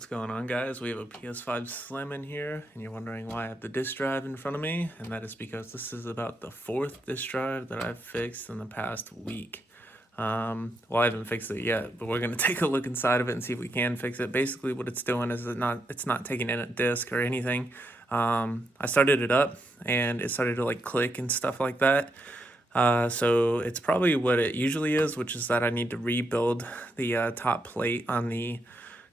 What's going on, guys? We have a PS5 Slim in here, and you're wondering why I have the disk drive in front of me, and that is because this is about the fourth disk drive that I've fixed in the past week. Well, I haven't fixed it yet, but we're gonna take a look inside of it and see if we can fix it. Basically, what it's doing is it's not taking in a disk or anything. I started it up, and it started to like click and stuff like that. So it's probably what it usually is, which is that I need to rebuild the top plate on the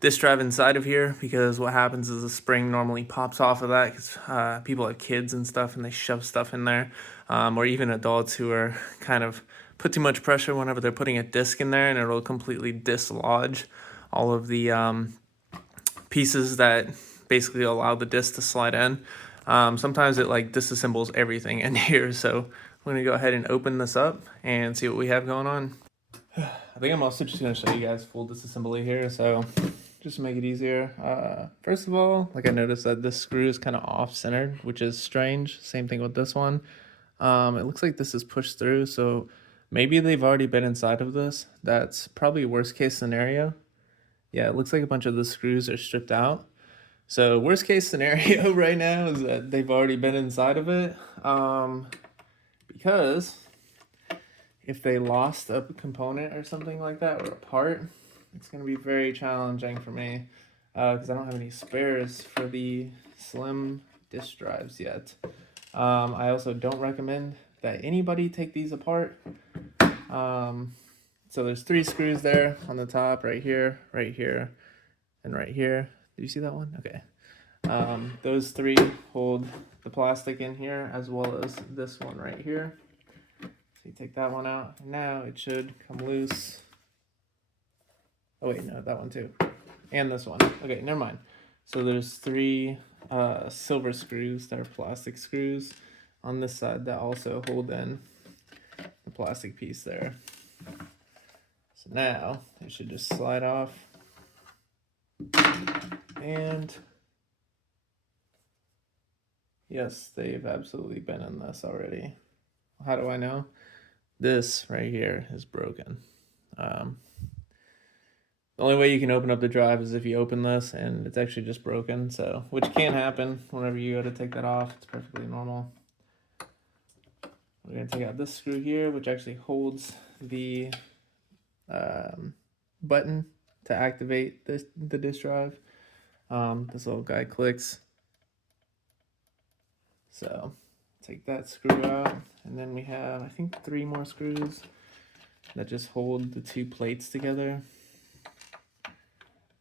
disk drive inside of here, because what happens is the spring normally pops off of that because people have kids and stuff and they shove stuff in there, or even adults who are kind of put too much pressure whenever they're putting a disk in there, and it'll completely dislodge all of the pieces that basically allow the disk to slide in. Sometimes it like disassembles everything in here, so I'm gonna go ahead and open this up and see what we have going on. I think I'm also just gonna show you guys full disassembly here, so just to make it easier. First of all, like I noticed that this screw is kind of off-centered, which is strange. Same thing with this one. It looks like this is pushed through, so maybe they've already been inside of this. That's probably worst case scenario. Yeah, it looks like a bunch of the screws are stripped out. So worst case scenario right now is that they've already been inside of it. Because if they lost a component or something like that, or a part, it's going to be very challenging for me because I don't have any spares for the Slim disk drives yet. I also don't recommend that anybody take these apart. So there's 3 screws there on the top, right here, and right here. Do you see that one? Okay. Those 3 hold the plastic in here, as well as this one right here. So you take that one out. Now it should come loose. Oh wait, no, that one too. And this one. Okay, never mind. So there's 3 silver screws that are plastic screws on this side that also hold in the plastic piece there. So now it should just slide off. And yes, they've absolutely been in this already. How do I know? This right here is broken. The only way you can open up the drive is if you open this and it's actually just broken, so which can happen whenever you go to take that off. It's perfectly normal. We're going to take out this screw here, which actually holds the button to activate the disk drive. This little guy clicks. So take that screw out, and then we have, I think, 3 more screws that just hold the 2 plates together.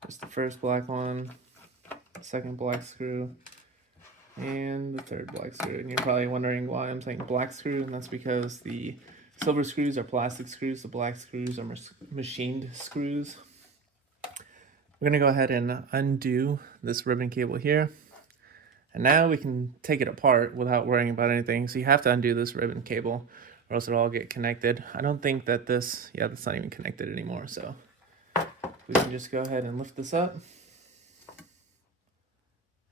There's the first black one, the second black screw, and the third black screw. And you're probably wondering why I'm saying black screw, and that's because the silver screws are plastic screws, the black screws are machined screws. We're going to go ahead and undo this ribbon cable here. And now we can take it apart without worrying about anything. So you have to undo this ribbon cable or else it'll all get connected. I don't think that that's not even connected anymore. So we can just go ahead and lift this up.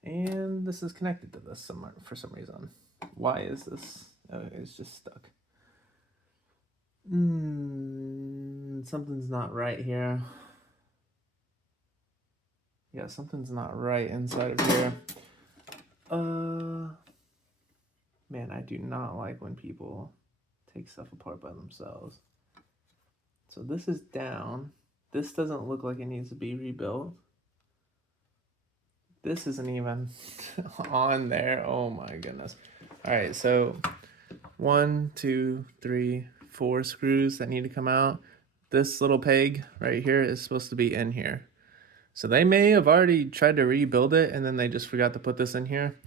And this is connected to this somewhere for some reason. Why is this? Oh, it's just stuck. Something's not right here. Yeah, something's not right inside of here. Man, I do not like when people take stuff apart by themselves. So this is down. This doesn't look like it needs to be rebuilt. This isn't even on there. Oh my goodness. All right, so 1, 2, 3, 4 screws that need to come out. This little peg right here is supposed to be in here. So they may have already tried to rebuild it and then they just forgot to put this in here.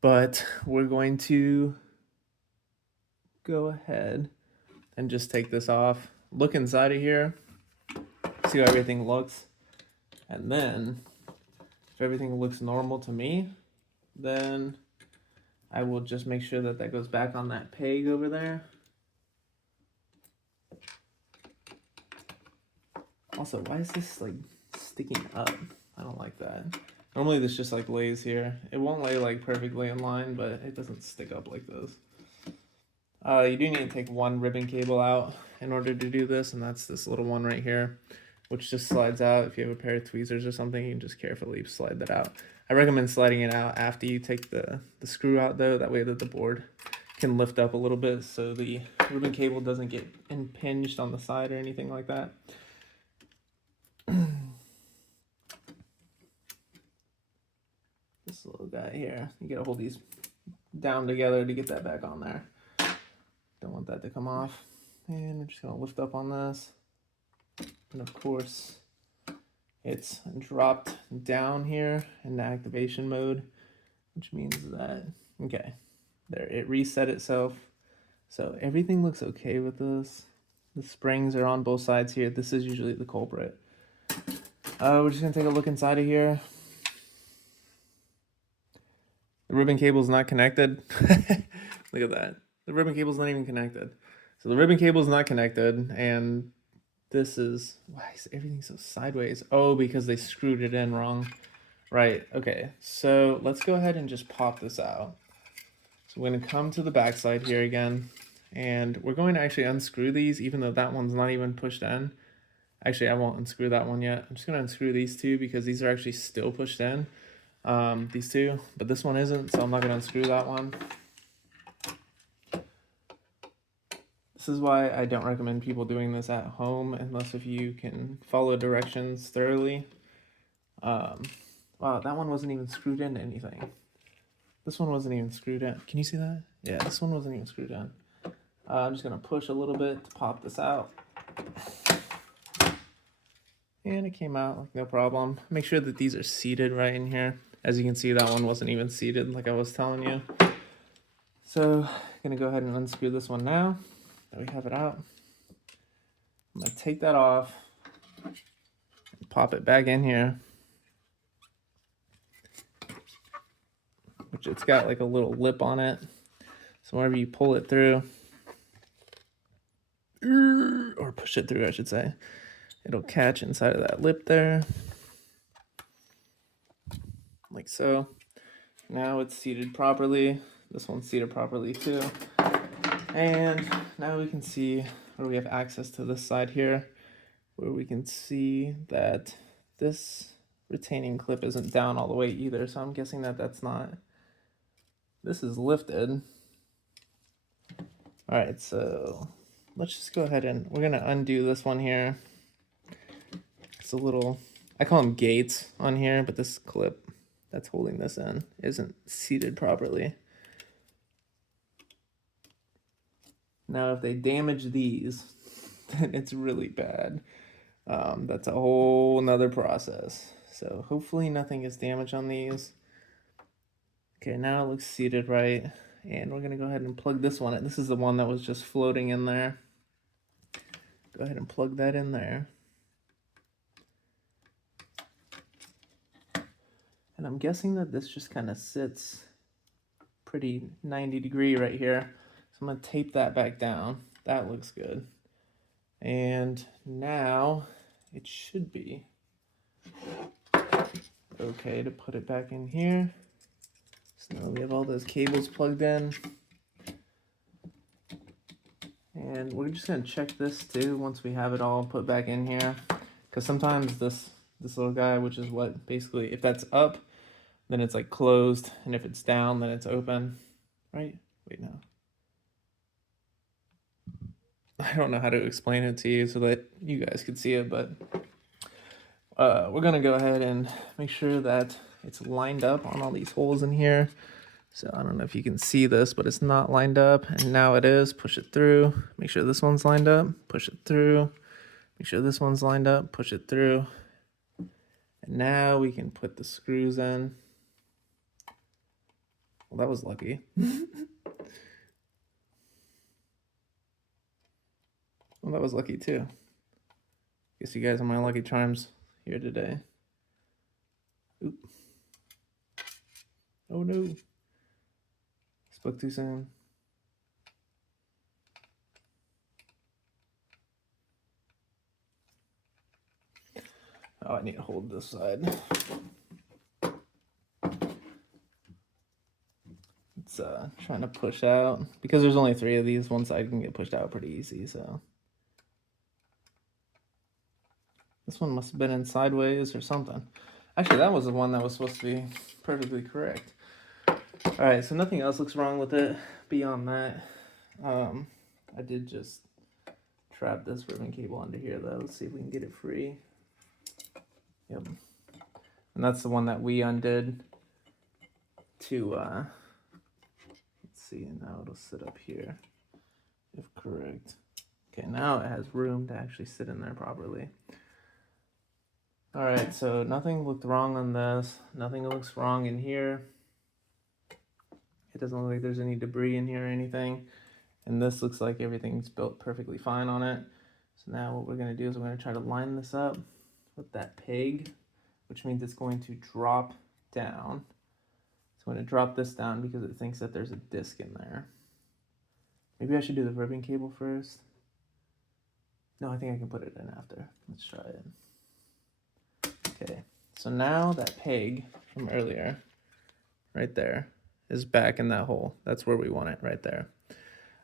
But we're going to go ahead and just take this off. Look inside of here. See how everything looks. And then if everything looks normal to me, then I will just make sure that that goes back on that peg over there. Also, why is this like sticking up? I don't like that. Normally this just like lays here. It won't lay like perfectly in line, but it doesn't stick up like this. You do need to take 1 ribbon cable out in order to do this, and that's this little one right here. which just slides out. If you have a pair of tweezers or something, you can just carefully slide that out. I recommend sliding it out after you take the screw out though, that way that the board can lift up a little bit so the ribbon cable doesn't get impinged on the side or anything like that. This little guy here, you gotta hold these down together to get that back on there. Don't want that to come off. And we're just gonna lift up on this. And of course, it's dropped down here in the activation mode, which means that, okay, there, it reset itself. So everything looks okay with this. The springs are on both sides here. This is usually the culprit. We're just gonna take a look inside of here. The ribbon cable is not connected. Look at that. The ribbon cable is not even connected. So the ribbon cable is not connected, and this is, why is everything so sideways? Oh, because they screwed it in wrong. Right, okay. So let's go ahead and just pop this out. So we're gonna come to the back side here again, and we're going to actually unscrew these, even though that one's not even pushed in. Actually, I won't unscrew that one yet. I'm just gonna unscrew these two because these are actually still pushed in. These two, but this one isn't, so I'm not gonna unscrew that one. This is why I don't recommend people doing this at home unless if you can follow directions thoroughly. Wow, that one wasn't even screwed into anything. This one wasn't even screwed in. Can you see that? Yeah, this one wasn't even screwed in. I'm just gonna push a little bit to pop this out. And it came out no problem. Make sure that these are seated right in here. As you can see, that one wasn't even seated like I was telling you. So I'm gonna go ahead and unscrew this one now that we have it out. I'm gonna take that off, pop it back in here, which it's got like a little lip on it. So whenever you pull it through, or push it through, I should say, it'll catch inside of that lip there, like so. Now it's seated properly. This one's seated properly too. And now we can see where we have access to this side here, where we can see that this retaining clip isn't down all the way either. So I'm guessing that that's not, this is lifted. All right, so let's just go ahead and we're gonna undo this one here. It's a little, I call them gates on here, but this clip that's holding this in isn't seated properly. Now, if they damage these, then it's really bad. That's a whole nother process. So hopefully nothing is damaged on these. Okay, now it looks seated right. And we're gonna go ahead and plug this one in. This is the one that was just floating in there. Go ahead and plug that in there. And I'm guessing that this just kind of sits pretty 90-degree right here. So I'm gonna tape that back down. That looks good. And now it should be okay to put it back in here. So now we have all those cables plugged in. And we're just gonna check this too once we have it all put back in here. Because sometimes this little guy, which is what basically, if that's up, then it's like closed, and if it's down, then it's open, right? Wait, no. I don't know how to explain it to you so that you guys could see it, but we're gonna go ahead and make sure that it's lined up on all these holes in here. So I don't know if you can see this, but it's not lined up, and now it is. Push it through, make sure this one's lined up, push it through, make sure this one's lined up, push it through. And now we can put the screws in. Well, that was lucky. Well, that was lucky too. Guess you guys are my lucky charms here today. Oop. Oh no. Spoke too soon. Oh, I need to hold this side. It's trying to push out. Because there's only 3 of these, one side can get pushed out pretty easy, so. This one must have been in sideways or something. Actually, that was the one that was supposed to be perfectly correct. Alright, so nothing else looks wrong with it beyond that. I did just trap this ribbon cable under here though. Let's see if we can get it free. Yep. And that's the one that we undid to, let's see, now it'll sit up here, if correct. Okay, now it has room to actually sit in there properly. Alright, so nothing looked wrong on this. Nothing looks wrong in here. It doesn't look like there's any debris in here or anything. And this looks like everything's built perfectly fine on it. So now what we're going to do is we're going to try to line this up with that peg, which means it's going to drop down. So I'm going to drop this down because it thinks that there's a disc in there. Maybe I should do the ribbon cable first. No, I think I can put it in after. Let's try it. Okay, so now that peg from earlier, right there, is back in that hole. That's where we want it, right there.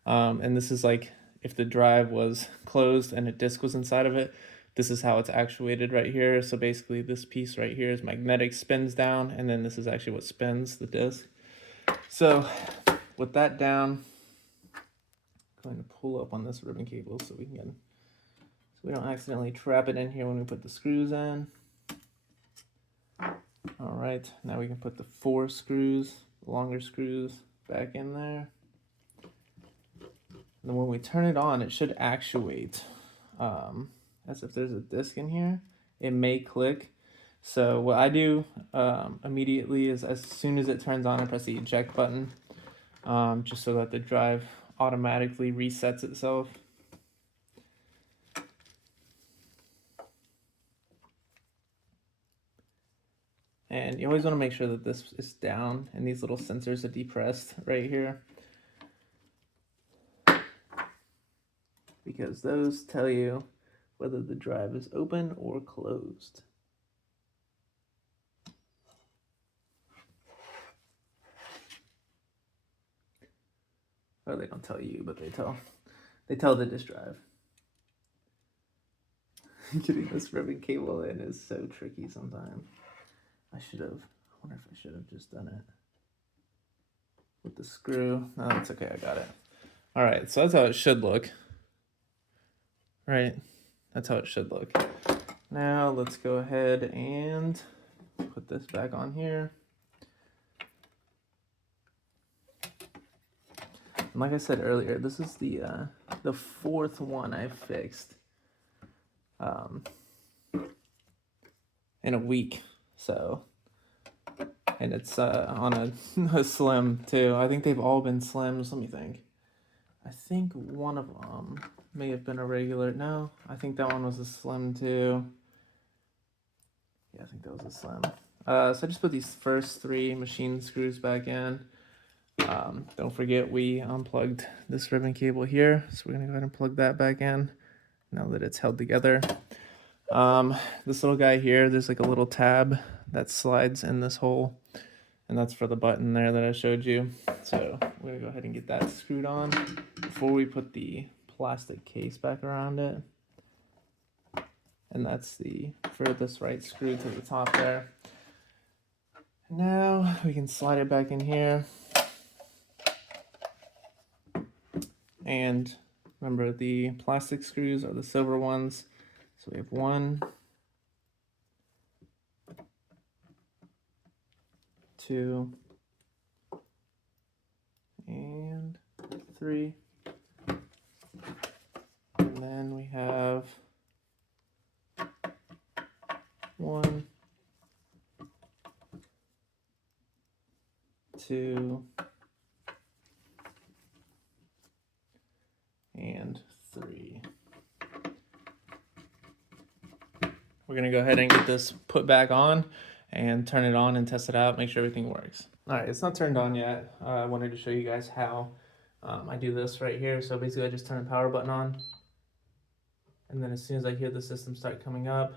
And this is like if the drive was closed and a disc was inside of it, this is how it's actuated right here. So basically this piece right here is magnetic, spins down, and then this is actually what spins the disc. So with that down, I'm going to pull up on this ribbon cable so we don't accidentally trap it in here when we put the screws in. All right, now we can put the 4 screws, longer screws, back in there. And then when we turn it on, it should actuate as if there's a disc in here. It may click. So what I do immediately is as soon as it turns on, I press the eject button just so that the drive automatically resets itself. And you always want to make sure that this is down and these little sensors are depressed right here, because those tell you whether the drive is open or closed. Or they don't tell you, but they tell the disk drive. Getting this ribbon cable in is so tricky sometimes. I wonder if I should have just done it with the screw. No, that's okay, I got it. All right, so that's how it should look. Right, that's how it should look. Now let's go ahead and put this back on here. And like I said earlier, this is the 4th one I fixed in a week. So, and it's on a Slim too. I think they've all been Slims. Let me think. I think one of them may have been a regular. No, I think that one was a Slim too. Yeah, I think that was a Slim. So I just put these first 3 machine screws back in. Don't forget we unplugged this ribbon cable here. So we're gonna go ahead and plug that back in now that it's held together. This little guy here, there's like a little tab that slides in this hole, and that's for the button there that I showed you. So we're gonna go ahead and get that screwed on before we put the plastic case back around it. And that's the furthest right screw to the top there. Now we can slide it back in here. And remember, the plastic screws are the silver ones. So we have 1, 2, and 3. And then we have 1, 2, and 3. We're gonna go ahead and get this put back on and turn it on and test it out, make sure everything works. All right, it's not turned on yet. I wanted to show you guys how I do this right here. So basically I just turn the power button on, and then as soon as I hear the system start coming up,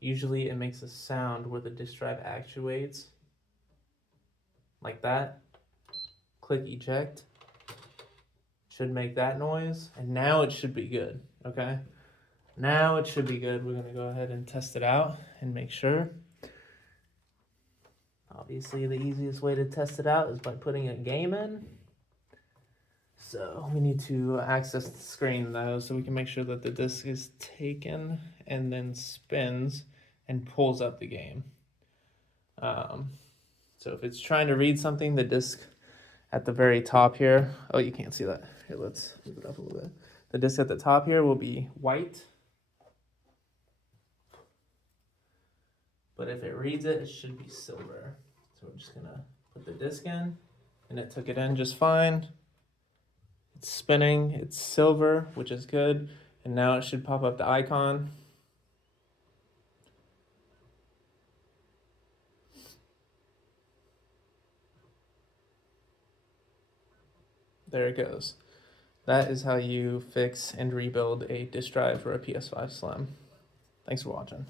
usually it makes a sound where the disk drive actuates, like that. Click eject, should make that noise, and now it should be good, okay? Now it should be good. We're gonna go ahead and test it out and make sure. Obviously, the easiest way to test it out is by putting a game in. So we need to access the screen though, so we can make sure that the disc is taken and then spins and pulls up the game. So if it's trying to read something, the disc at the very top here, oh, you can't see that. Here, let's move it up a little bit. The disc at the top here will be white. But if it reads it, it should be silver. So we're just gonna put the disc in, and it took it in just fine. It's spinning, it's silver, which is good. And now it should pop up the icon. There it goes. That is how you fix and rebuild a disk drive for a PS5 Slim. Thanks for watching.